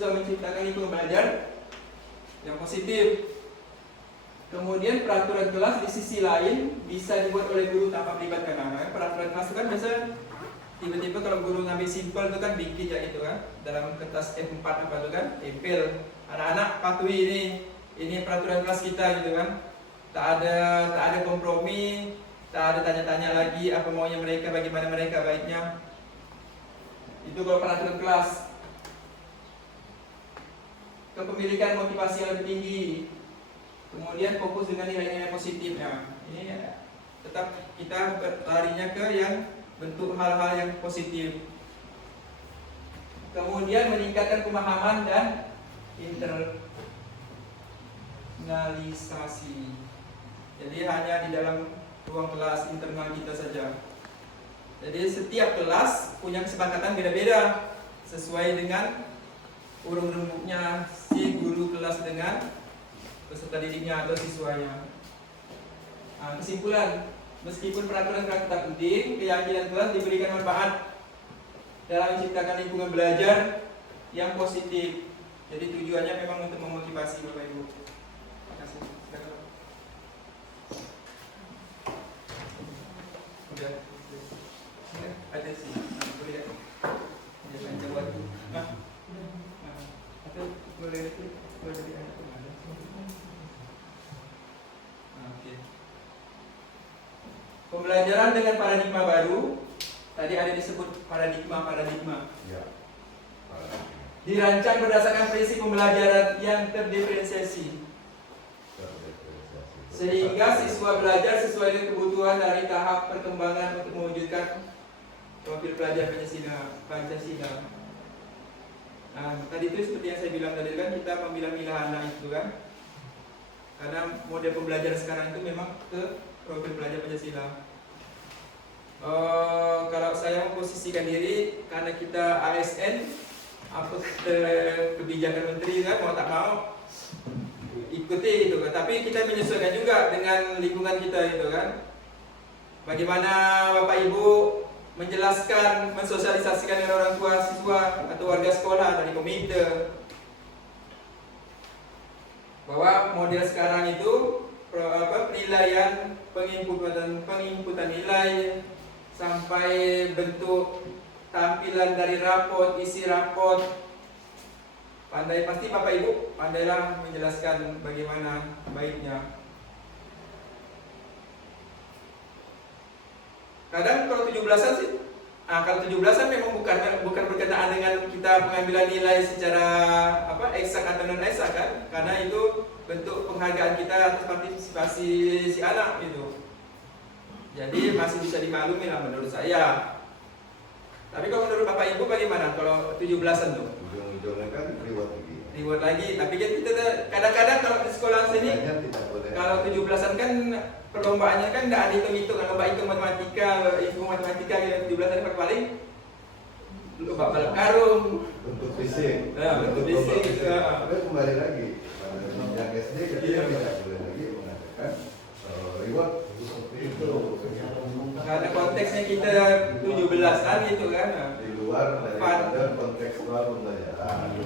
bisa menciptakan lingkungan belajar yang positif. Kemudian peraturan kelas di sisi lain bisa dibuat oleh guru tanpa melibatkan anak. Peraturan kelas itu kan biasa tiba-tiba kalau guru ngambil simpel itu kan bikin ya itu kan dalam kertas F4 apa itu kan tempel. Anak-anak patuhi ini peraturan kelas kita gitu kan. Tak ada kompromi, tak ada tanya-tanya lagi apa maunya mereka, bagaimana mereka baiknya. Itu kalau peraturan kelas. Kepemilikan motivasi yang lebih tinggi, kemudian fokus dengan nilai-nilai positif. Nah, ini ya, tetap kita larinya ke yang bentuk hal-hal yang positif. Kemudian meningkatkan pemahaman dan internalisasi. Jadi hanya di dalam ruang kelas internal kita saja. Jadi setiap kelas punya kesepakatan beda-beda sesuai dengan urung-urungnya si guru kelas dengan peserta didiknya atau siswanya. Nah, kesimpulan, meskipun peraturan kelas tetap penting, keyakinan kelas diberikan manfaat dalam menciptakan lingkungan belajar yang positif. Jadi tujuannya memang untuk memotivasi Bapak Ibu. Terima kasih. Silakan. Udah. Ada sih. Boleh ya? Jangan jawab. Nah. Boleh dari anak kemana? Oke. Pembelajaran dengan paradigma baru. Tadi ada disebut paradigma. Ya. Dirancang berdasarkan prinsip pembelajaran yang terdiferensiasi, sehingga siswa belajar sesuai dengan kebutuhan dari tahap perkembangan untuk mewujudkan profil pelajar Pancasila. Nah, tadi itu seperti yang saya bilang tadi kan, kita memilah-milah anak itu kan, karena model pembelajaran sekarang itu memang ke profil pelajar Pancasila. Kalau saya memposisikan diri, karena kita ASN, apa kebijakan menteri kan, mau tak mau ikuti itu kan. Tapi kita menyesuaikan juga dengan lingkungan kita itu kan. Bagaimana Bapak Ibu menjelaskan, mensosialisasikan dengan orang tua siswa atau warga sekolah dari komite bahwa model sekarang itu penilaian, penginputan nilai sampai bentuk tampilan dari rapot, isi rapot. Pasti Bapak Ibu pandailah menjelaskan bagaimana baiknya. Kadang kalau 17-an sih, kalau 17-an memang bukan berkenaan dengan kita pengambilan nilai secara eksak atau non eksak kan, karena itu bentuk penghargaan kita atas partisipasi si anak itu. Jadi masih bisa dimaklumi lah menurut saya. Tapi kalau menurut Bapak Ibu bagaimana kalau 17-an tuh? Ujung-ujungnya kan reward lagi. Tapi kan kita kadang-kadang kalau di sekolah sini, kalau 17-an kan perlombaannya kan tidak ada hitung-hitung, lomba hitung matematika gitu, 17-an kan paling lomba balap karung, bentuk fisik, bentuk fisik gitu. Tapi kembali lagi, yang SD kita tidak boleh lagi mengatakan reward seperti itu. Karena konteksnya kita 17-an gitu kan. Di luar daripada kontekstual pembelajaran.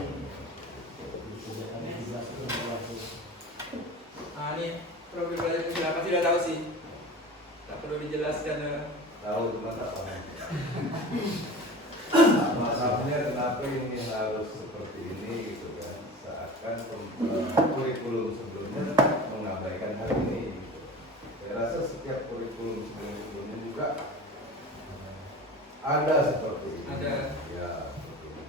Ini profil pelajar siapa sih udah tahu sih, tak perlu dijelaskan. Tahu cuma tak paham. Masalahnya kenapa ini harus seperti ini gitu kan? Seakan kurikulum sebelumnya mengabaikan hal ini. Gitu. Saya rasa setiap kurikulum sebelumnya juga ada seperti ini. Ada. Ya,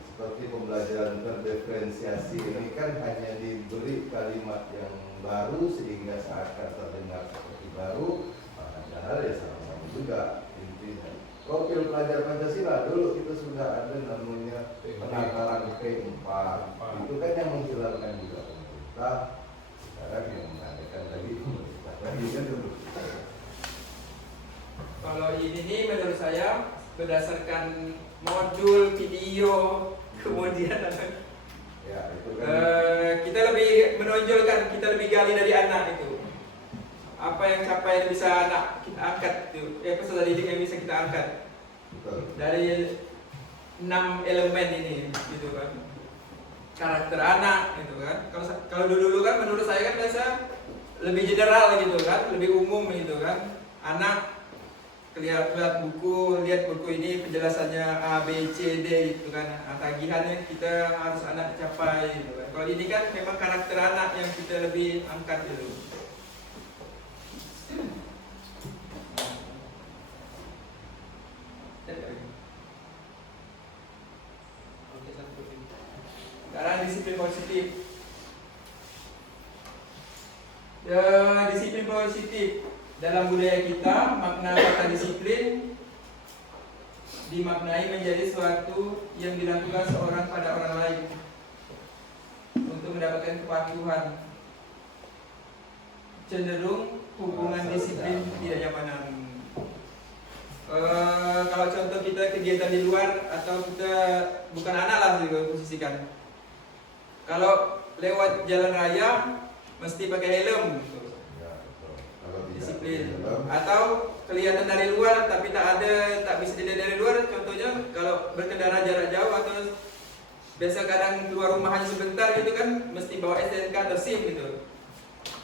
seperti pembelajaran terdiferensiasi ini kan hanya diberi kalimat yang baru sehingga seakan terdengar seperti baru, padahal ya sama-sama juga intinya. Profil pelajar Pancasila dulu kita sudah ada namanya penataran P4. Itu kan yang menjelaskan juga pemerintah. Sekarang yang mengadakan lagi pemerintah lagi kan dulu. Kalau ini menurut saya berdasarkan modul video, kemudian ya, itu kan. kita lebih menonjolkan, kita lebih gali dari anak itu. Apa yang capaian bisa anak kita angkat itu, peserta didik yang bisa kita angkat. Betul. Dari 6 elemen ini gitu kan. karakter anak gitu kan. Kalau dulu kan menurut saya kan biasa lebih general gitu kan, lebih umum gitu kan. Anak lihat buku ini penjelasannya A B C D gitu kan. Tagihannya kita harus anak capai gitu kan. Kalau ini kan memang karakter anak yang kita lebih angkat gitu. Sekarang disiplin positif. Disiplin positif dalam budaya kita, makna kata disiplin dimaknai menjadi suatu yang dilakukan seorang pada orang lain untuk mendapatkan kepatuhan. Cenderung hubungan disiplin tidak nyamanan. Kalau contoh kita kegiatan di luar atau kita bukan anak lah juga posisikan. Kalau lewat jalan raya mesti pakai helm gitu. Disiplin. Atau kelihatan dari luar tapi tak bisa dilihat dari luar. Contohnya kalau berkendara jarak jauh atau biasa kadang keluar rumah hanya sebentar gitu kan, mesti bawa STNK atau SIM gitu.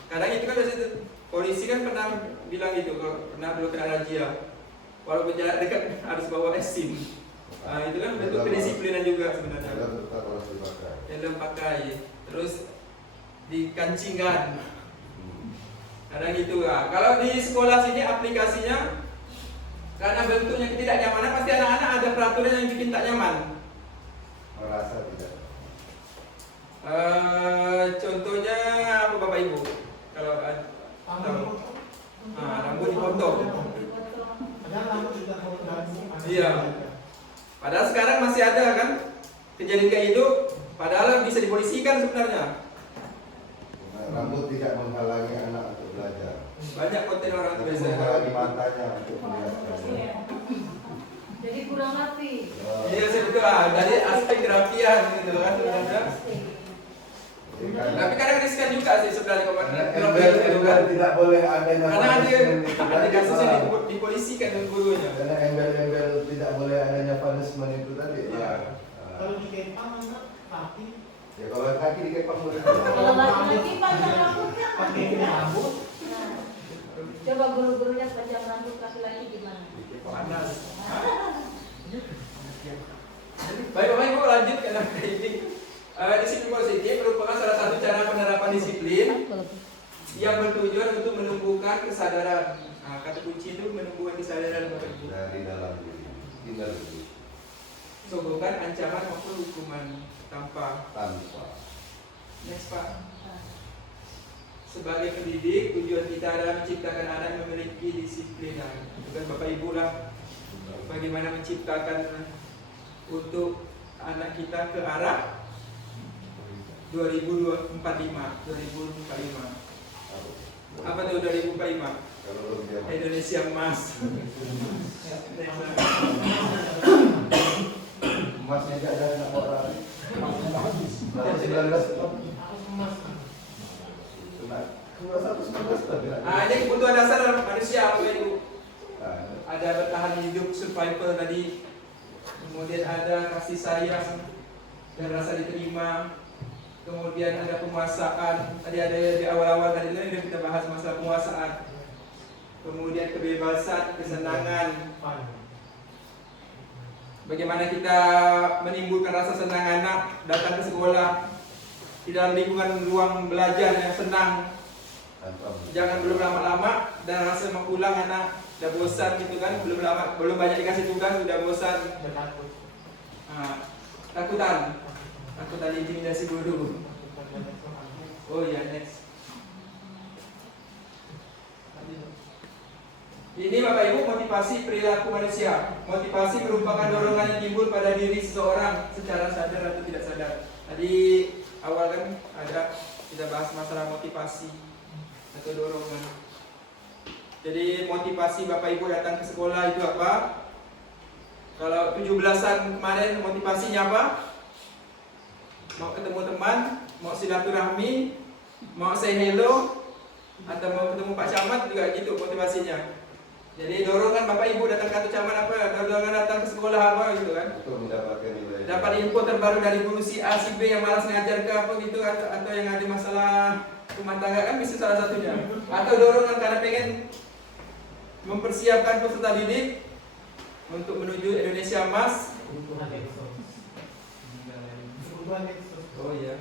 Kadang itu kan biasa polisi kan pernah bilang gitu, kalau pernah dulu kena razia, walaupun jarak dekat harus bawa SIM. Nah, itu kan bentuk kedisiplinan juga sebenarnya. Helm pakai, terus dikancingkan. Kadang gitu lah. Kalau di sekolah sini aplikasinya karena bentuknya tidak nyaman, pasti anak-anak ada peraturan yang bikin tak nyaman. Merasa tidak. Contohnya apa Bapak Ibu? Kalau tahu, rambut dipotong. Iya. Padahal sekarang masih ada kan kejadian kayak itu. Padahal bisa dipolisikan sebenarnya. Rambut tidak menghalangi anak untuk belajar. Banyak konten orang tua biasa. Menghalangi matanya untuk melihat. Jadi kurang rapi. Iya sih betul lah. Dari aspek kerapian gitu kan sebenarnya. Tapi kadang riskan juga sih sebenarnya Embel-embel tidak boleh adanya. Karena ada kasusnya dipolisikan dengan gurunya. Karena embel-embel tidak boleh adanya punishment itu tadi. Ya. Kalau di Kepang kaki. Ya kalau kaki dikepang boleh. Kalau laki-laki panjang rambutnya Pakai rambut. Nah, coba guru-gurunya panjang rambut laki-laki gimana? Panas. Baik Ibu lanjut karena ini disiplin positif merupakan salah satu cara penerapan disiplin yang bertujuan untuk menumbuhkan kesadaran. Nah, kata kunci itu menumbuhkan kesadaran Dari dalam diri. Tinggal diri. So, bukan ancaman maupun hukuman tanpa. Next Pak. Sebagai pendidik, tujuan kita adalah menciptakan anak yang memiliki disiplin. Bukan Bapak Ibu lah. Bagaimana menciptakan untuk anak kita ke arah 2045. Apa tuh 2045? Indonesia emas. Emasnya tidak ada anak orang. Kalau 19 Ini kebutuhan dasar manusia Bapak Ibu. Ada bertahan hidup, survival tadi. Kemudian ada kasih sayang dan rasa diterima. Kemudian ada penguasaan. Tadi ada di awal-awal tadi kan kita bahas masalah penguasaan. Kemudian kebebasan, kesenangan. Bagaimana kita menimbulkan rasa senang anak datang ke sekolah di dalam lingkungan ruang belajar yang senang. Jangan belum lama-lama dan rasa mau pulang anak udah bosan gitu kan, belum banyak dikasih tugas udah bosan. Takutan intimidasi guru. Oh ya, next. Ini Bapak Ibu motivasi perilaku manusia. Motivasi merupakan dorongan yang timbul pada diri seseorang secara sadar atau tidak sadar. Tadi awal kan ada kita bahas masalah motivasi atau dorongan. Jadi motivasi Bapak Ibu datang ke sekolah itu apa? Kalau 17-an kemarin motivasinya apa? Mau ketemu teman, mau silaturahmi, mau say hello, atau mau ketemu Pak Camat juga gitu motivasinya. Jadi dorongan Bapak Ibu datang ke Atu Caman apa, dorongan datang ke sekolah apa gitu kan. Untuk mendapatkan nilai. Dapat info terbaru dari guru si A, si B yang malas ngajar ke apa gitu, atau yang ada masalah rumah tangga kan bisa salah satunya. Atau dorongan karena pengen mempersiapkan peserta didik untuk menuju Indonesia Emas. Kebutuhan eksos. Kebutuhan eksos. Oh iya.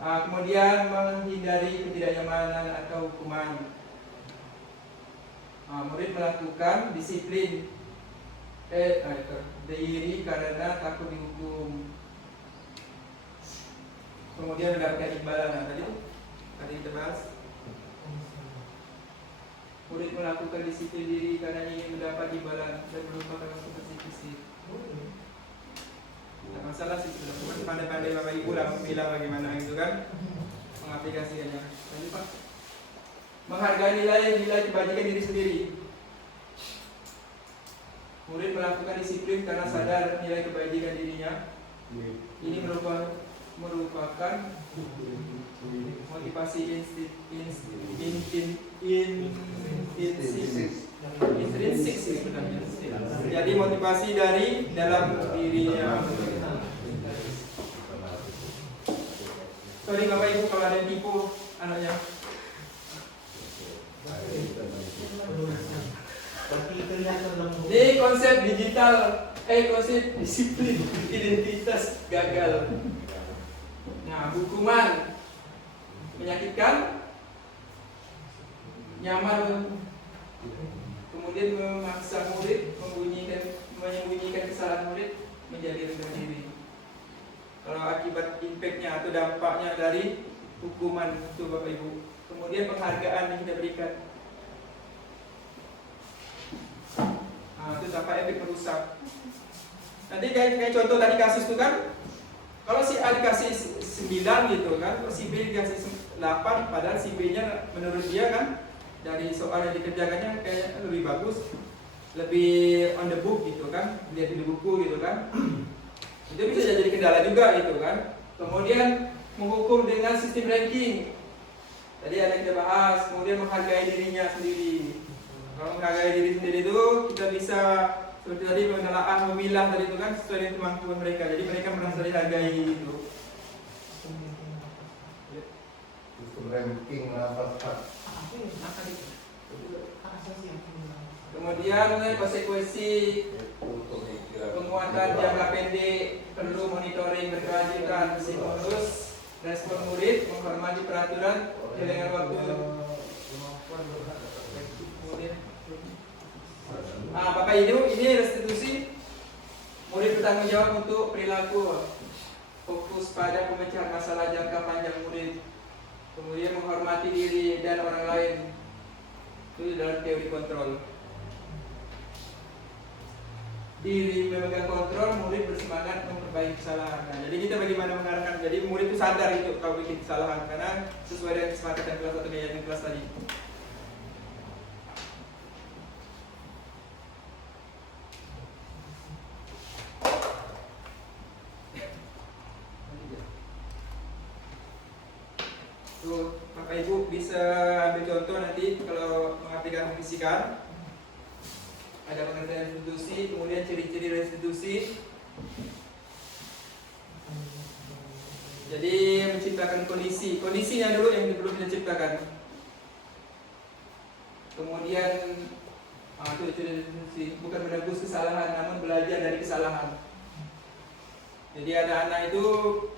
Kemudian menghindari ketidaknyamanan atau hukuman. Murid melakukan disiplin diri karena takut dihukum. Kemudian mendapatkan imbalan. Nah, tadi kita bahas. Murid melakukan disiplin diri karena ingin mendapat imbalan dan melupakan waktu bersih-bersih. Tidak masalah sih, sudah pandai-pandai Bapak Ibu lah memilah bagaimana itu kan mengaplikasikannya. Lanjut Pak. Menghargai nilai kebajikan diri sendiri. Murid melakukan disiplin karena sadar nilai kebajikan dirinya. Ini merupakan motivasi intrinsik sih sebenarnya. Jadi motivasi dari dalam dirinya. Sorry Bapak Ibu kalau ada yang tipu anaknya. Tapi kelihatan lembut. Ini konsep digital, konsep disiplin, identitas gagal. Nah, hukuman menyakitkan, nyaman, kemudian memaksa murid menyembunyikan kesalahan murid menjadi rendah diri. Kalau akibat impactnya atau dampaknya dari hukuman itu Bapak Ibu. Kemudian penghargaan yang kita berikan. Itu dampak efek merusak. Nanti kayak contoh tadi kasus itu kan, kalau si A dikasih 9 gitu kan, terus si B dikasih 8, padahal si B nya menurut dia kan dari soal yang dikerjakannya kayak lebih bagus, lebih on the book gitu kan, lihat di buku gitu kan. Itu bisa jadi kendala juga gitu kan. Kemudian menghukum dengan sistem ranking. Tadi ada yang kita bahas, kemudian menghargai dirinya sendiri. Kalau menghargai diri sendiri itu kita bisa seperti tadi menelaah, memilah tadi itu kan sesuai dengan kemampuan mereka. Jadi mereka merasa dihargai gitu. Sistem ranking apa? Kemudian konsekuensi penguatan jangka pendek, perlu monitoring berkelanjutan, stimulus respon murid, menghormati peraturan dengan waktu. Bapak Ibu, ini restitusi. Murid bertanggung jawab untuk perilaku, fokus pada pemecahan masalah jangka panjang murid, kemudian menghormati diri dan orang lain. Itu dalam teori kontrol. Diri memegang kontrol, murid bersemangat memperbaiki kesalahan. Nah, jadi kita bagaimana mengarahkan, jadi murid itu sadar itu kalau bikin kesalahan karena sesuai dengan kesepakatan kelas atau kegiatan kelas tadi. Tuh, Bapak Ibu bisa ambil contoh nanti kalau mengaplikasikan. Ada pengertian restitusi, kemudian ciri-ciri restitusi. Jadi menciptakan kondisinya dulu yang perlu kita ciptakan. Kemudian itu ciri restitusi, bukan menebus kesalahan, namun belajar dari kesalahan. Jadi anak-anak itu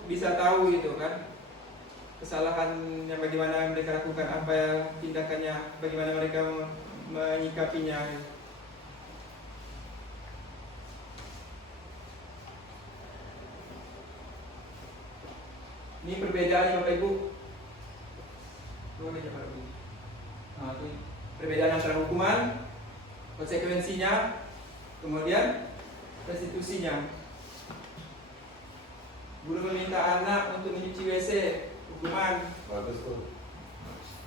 bisa tahu gitu kan, kesalahan yang bagaimana mereka lakukan, apa yang tindakannya, bagaimana mereka menyikapinya. Ini perbedaannya Bapak Ibu. Itu perbedaan antara hukuman, konsekuensinya, kemudian restitusinya. Guru meminta anak untuk mencuci WC, hukuman. Bagus tuh.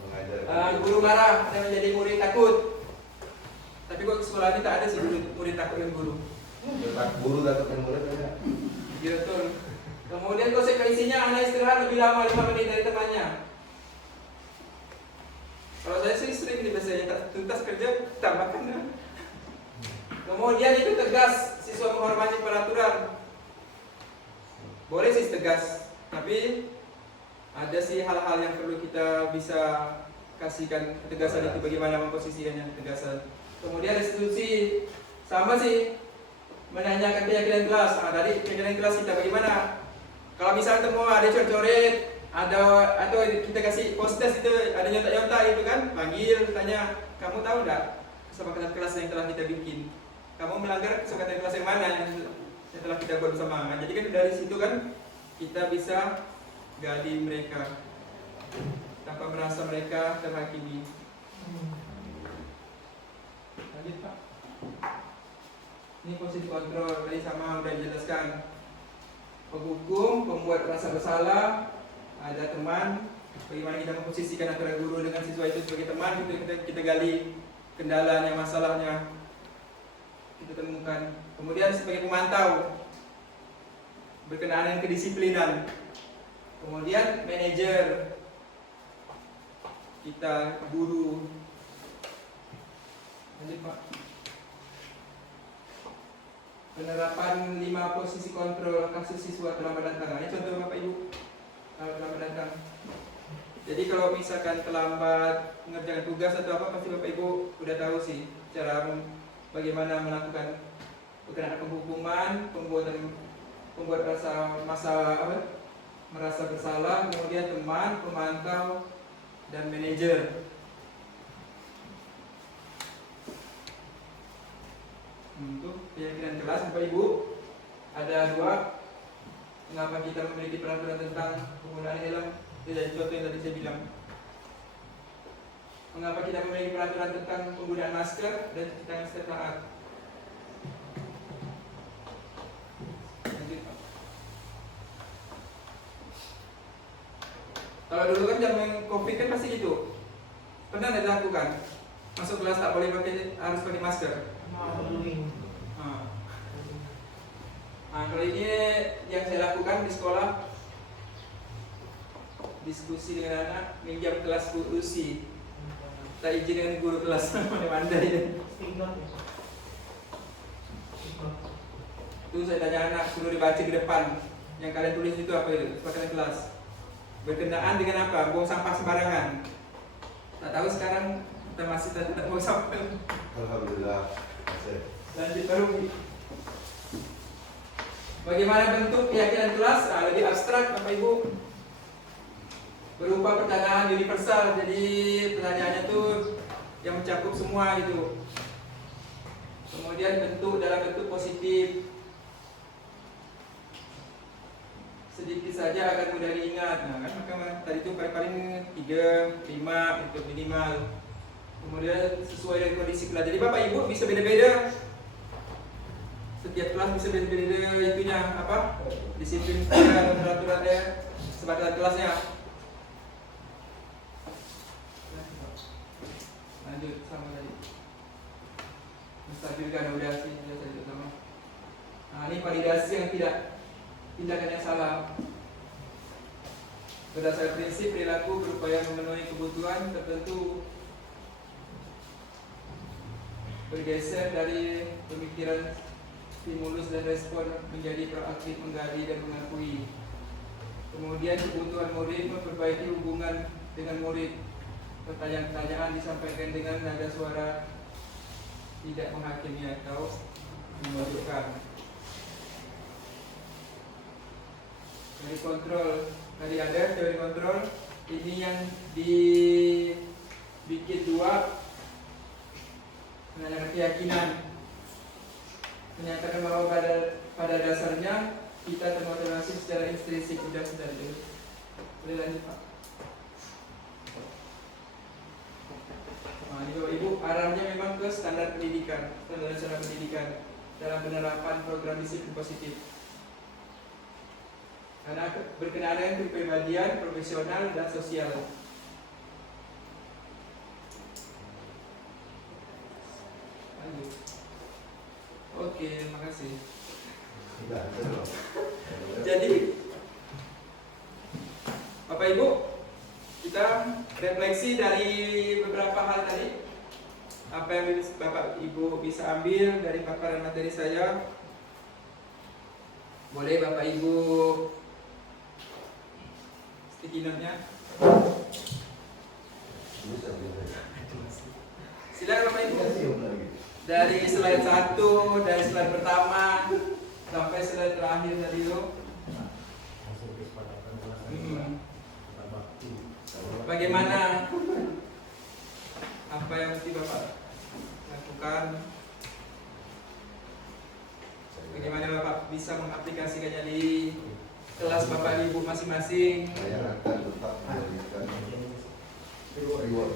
Mengajar. Guru marah dan menjadi murid takut. Tapi kok ke sekolah ini tak ada sih murid takut dengan guru. Guru takut dengan murid ya. Gitu tuh. Kemudian konsekuensinya anak istirahat lebih lama 5 menit dari temannya. Kalau saya sih sering nih biasanya tak tuntas kerja tambahkan ya. Kemudian itu tegas, siswa menghormati peraturan. Boleh sih tegas, tapi ada sih hal-hal yang perlu kita bisa kasihkan ketegasan itu, bagaimana memposisikannya ketegasan. Kemudian restitusi sama sih, menanyakan keyakinan kelas. Tadi keyakinan kelas kita bagaimana? Kalau misalnya temu ada coret-coret, ada atau kita kasih post-test itu ada nyontak-nyontak gitu kan, panggil tanya, kamu tahu enggak kesepakatan kelas yang telah kita bikin? Kamu melanggar kesepakatan kelas yang mana yang telah kita buat bersama? Nah, jadi kan dari situ kan kita bisa gali mereka tanpa merasa mereka terhakimi. Lanjut Pak. Ini posisi kontrol tadi sama udah dijelaskan. Penghukum, pembuat rasa bersalah, ada teman. Bagaimana kita memposisikan antara guru dengan siswa itu sebagai teman, itu kita gali kendalanya, masalahnya kita temukan. Kemudian sebagai pemantau, berkenaan dengan kedisiplinan. Kemudian manajer, kita guru. Lanjut Pak. Penerapan 5 posisi kontrol kasus siswa terlambat datang. Ini contoh Bapak Ibu terlambat datang. Jadi kalau misalkan terlambat mengerjakan tugas atau apa, pasti Bapak Ibu udah tahu sih cara bagaimana melakukan berkenaan penghukuman, pembuat rasa merasa bersalah, kemudian teman, pemantau, dan manajer. Untuk keyakinan kelas, Bapak Ibu, ada 2. Mengapa kita memiliki peraturan tentang penggunaan helm? Itu jadi contoh yang tadi saya bilang. Mengapa kita memiliki peraturan tentang penggunaan masker dan cuci tangan setiap saat? Lanjut Pak. Kalau dulu kan zaman COVID kan pasti gitu. Pernah nggak dilakukan? Masuk kelas tak boleh harus pakai masker. Nah, kalau ini yang saya lakukan di sekolah, diskusi dengan anak, minjam kelas Bu Lucy, tak izin dengan guru kelas pandai-pandai ya. Itu saya tanya anak, suruh dibaca ke depan, yang kalian tulis itu apa itu? Kesepakatan kelas. Berkenaan dengan apa? Buang sampah sembarangan. Tak tahu sekarang kita masih tidak buang sampah. Alhamdulillah. Lanjut baru. Bagaimana bentuk keyakinan kelas? Nah, lebih abstrak Bapak Ibu. Berupa pertanyaan universal. Jadi pertanyaannya tuh yang mencakup semua gitu. Kemudian dalam bentuk positif. Sedikit saja agar mudah diingat. Nah, kan maka tadi itu paling 3, 5 itu minimal. Kemudian sesuai dengan kondisi kelas. Jadi Bapak Ibu bisa beda-beda. Setiap kelas bisa beda-beda itunya apa? Disiplin dan peraturannya, kesepakatan kelasnya. Lanjut sama tadi. Menstabilkan udah sih tadi pertama. Nah, ini validasi yang tidak tindakan yang salah. Berdasarkan prinsip perilaku berupaya memenuhi kebutuhan tertentu, bergeser dari pemikiran stimulus dan respon menjadi proaktif menggali dan mengakui. Kemudian kebutuhan murid memperbaiki hubungan dengan murid. Pertanyaan-pertanyaan disampaikan dengan nada suara tidak menghakimi atau memojokkan. Teori kontrol, tadi ada teori kontrol. Ini yang dibikin 2. Menanyakan keyakinan, menyatakan bahwa pada dasarnya kita termotivasi secara intrinsik. Sudah itu. Boleh lanjut Pak. Nah, ini Bapak Ibu, arahnya memang ke standar pendidikan, standar nasional pendidikan dalam penerapan program disiplin positif. Karena berkenaan dengan kepribadian, profesional, dan sosial. Lanjut. Oke, terima kasih. Jadi, Bapak Ibu, kita refleksi dari beberapa hal tadi. apa yang Bapak Ibu bisa ambil dari paparan materi saya, boleh Bapak Ibu sticky note-nya. Bisa, bisa. Silakan Bapak Ibu. Siap lagi. Dari slide 1, dari slide pertama sampai slide terakhir tadi itu. Bagaimana apa yang mesti Bapak lakukan? Bagaimana Bapak bisa mengaplikasikannya di kelas Bapak Ibu masing-masing? Saya akan tetap memberikan reward.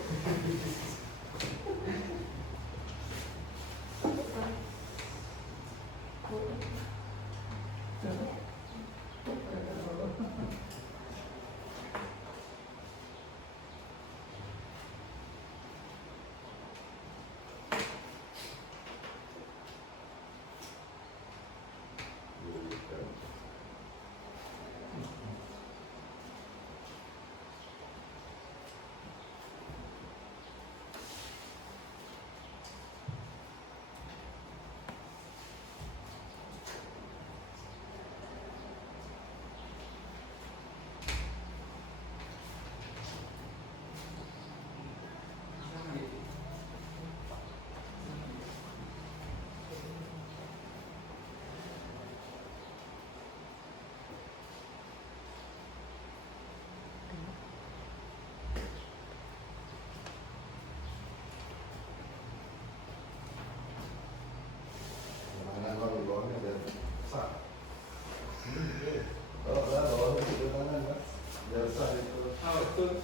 Betul.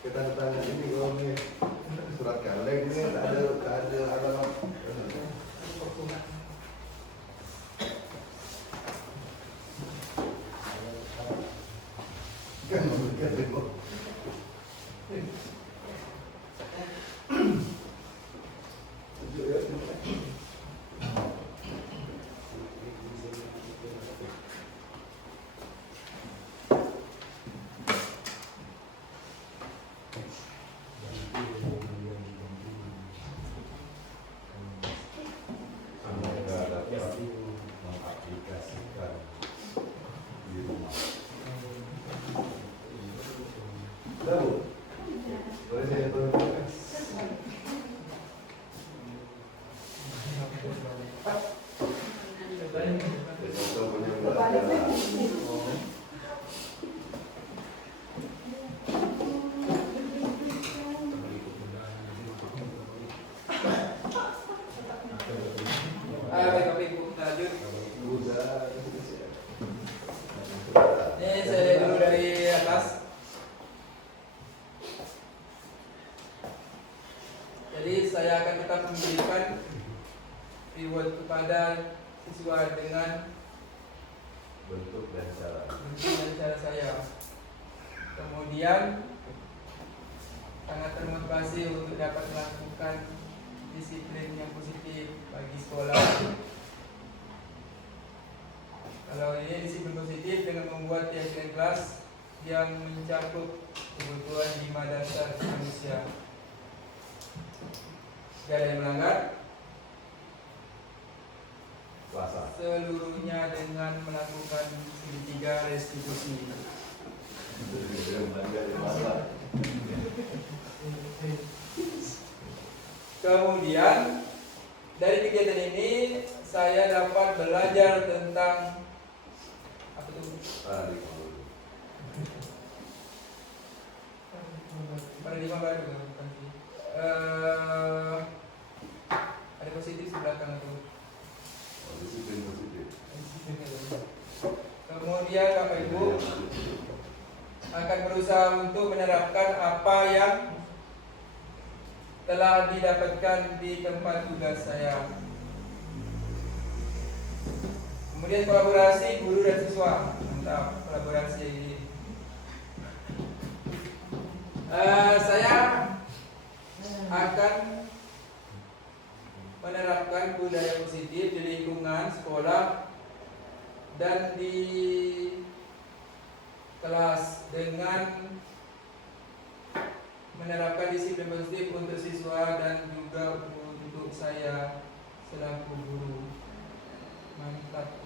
Kita tanya ini kalau nih surat kaleng ini ada alamat. Kan memberikan demo. Mengaplikasikan di rumah. Tahu? Boleh saya tunjukkan? Besok punya pelajaran. Baik Bapak Ibu, lanjut. Udah. Ini saya lihat dulu dari atas. Jadi saya akan tetap memberikan reward kepada siswa dengan Bentuk dan cara. cara saya. Kemudian sangat termotivasi untuk dapat melakukan disiplin yang positif bagi sekolah. Kalau ini disiplin positif dengan membuat keyakinan kelas yang mencakup kebutuhan 5 dasar manusia. Tidak ada yang melanggar. Puasa. Seluruhnya dengan melakukan segitiga restitusi. Kemudian dari kegiatan ini saya dapat belajar tentang apa itu? Paradigma baru kan? Bukan sih. Ada positif di belakang itu. Disiplin positif. Kemudian Bapak Ibu akan berusaha untuk menerapkan apa yang telah didapatkan di tempat tugas saya. Kemudian kolaborasi guru dan siswa. Mantap, kolaborasi ini. Saya akan menerapkan budaya positif di lingkungan sekolah dan di kelas dengan menerapkan disiplin positif untuk siswa dan juga untuk saya selaku guru. Mantap.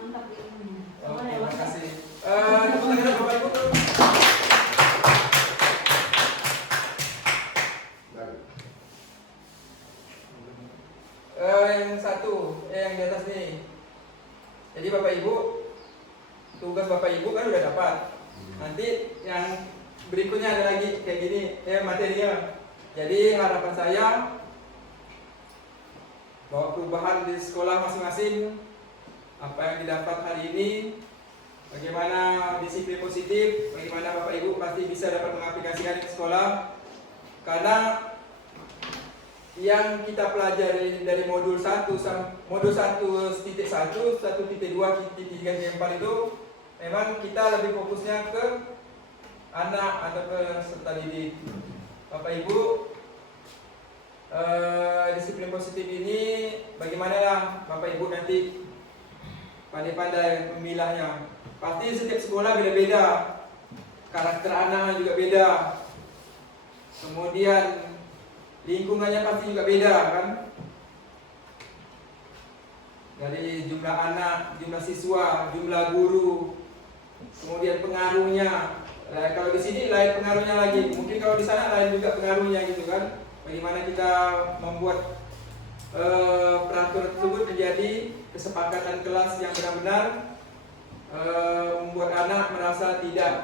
Mantap ini. Oh, terima kasih. Tepuk tangan Bapak Ibu. Yang satu, yang di atas nih. Jadi Bapak Ibu, tugas Bapak Ibu kan udah dapat. Nanti yang berikutnya ada lagi kayak gini, materinya. Jadi harapan saya bahwa perubahan di sekolah masing-masing, apa yang didapat hari ini, bagaimana disiplin positif, bagaimana Bapak Ibu pasti bisa dapat mengaplikasikan di sekolah. Karena yang kita pelajari dari modul 1 modul 1.1, 1.2, 1.3, 4 itu memang kita lebih fokusnya ke anak atau ke peserta didik. Bapak Ibu, disiplin positif ini bagaimana lah Bapak Ibu nanti pandai-pandai memilahnya. Pasti setiap sekolah beda-beda, karakter anak juga beda, kemudian lingkungannya pasti juga beda kan, dari jumlah anak, jumlah siswa, jumlah guru, kemudian pengaruhnya. Kalau di sini lain pengaruhnya lagi, mungkin kalau di sana lain juga pengaruhnya gitu kan. Bagaimana kita membuat peraturan tersebut menjadi kesepakatan kelas yang benar-benar membuat anak merasa tidak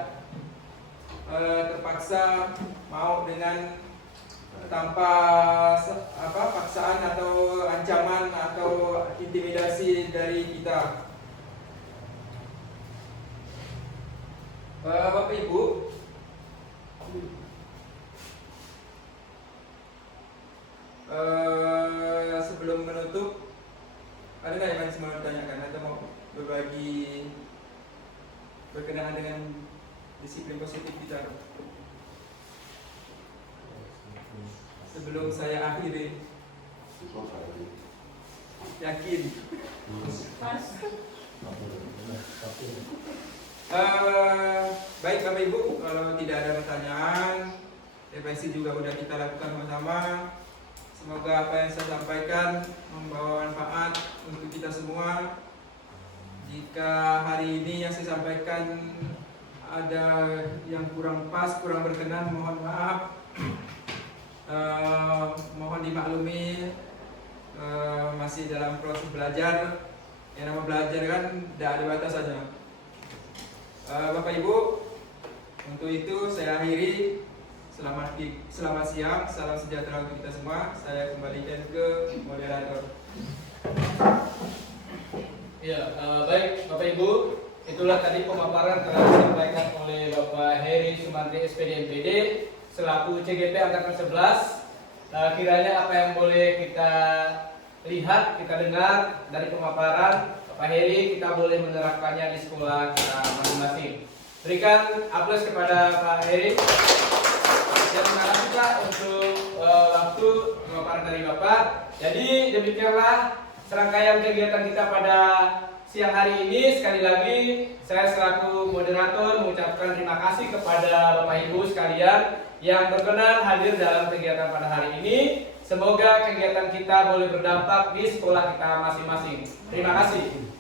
terpaksa mau dengan tanpa paksaan atau ancaman atau intimidasi dari kita. Bapak Ibu, sebelum menutup, ada nggak yang masih mau ditanyakan atau mau berbagi berkenaan dengan disiplin positif kita? Sebelum saya akhiri, yakin. Pas. Baik Bapak Ibu, kalau tidak ada pertanyaan, refleksi juga udah kita lakukan sama-sama. Semoga apa yang saya sampaikan membawa manfaat untuk kita semua. Jika hari ini yang saya sampaikan ada yang kurang pas, kurang berkenan, mohon maaf. Mohon dimaklumi, masih dalam proses belajar. Yang nama belajar kan tidak ada batasannya. Bapak Ibu, untuk itu saya akhiri. Selamat siang, salam sejahtera untuk kita semua. Saya kembalikan ke moderator. Ya, baik Bapak Ibu, itulah tadi pemaparan telah disampaikan oleh Bapak Heri Sumantri SPD MPD selaku CGP Angkatan 11. Kiranya apa yang boleh kita lihat, kita dengar dari pemaparan Bapak Heri, kita boleh menerapkannya di sekolah kita masing-masing. Berikan aplaus kepada Pak Heri. Dan terima kasih Pak untuk waktu pemaparan dari Bapak. Jadi demikianlah serangkaian kegiatan kita pada siang hari ini. Sekali lagi saya selaku moderator mengucapkan terima kasih kepada Bapak Ibu sekalian yang berkenan hadir dalam kegiatan pada hari ini. Semoga kegiatan kita boleh berdampak di sekolah kita masing-masing. Terima kasih.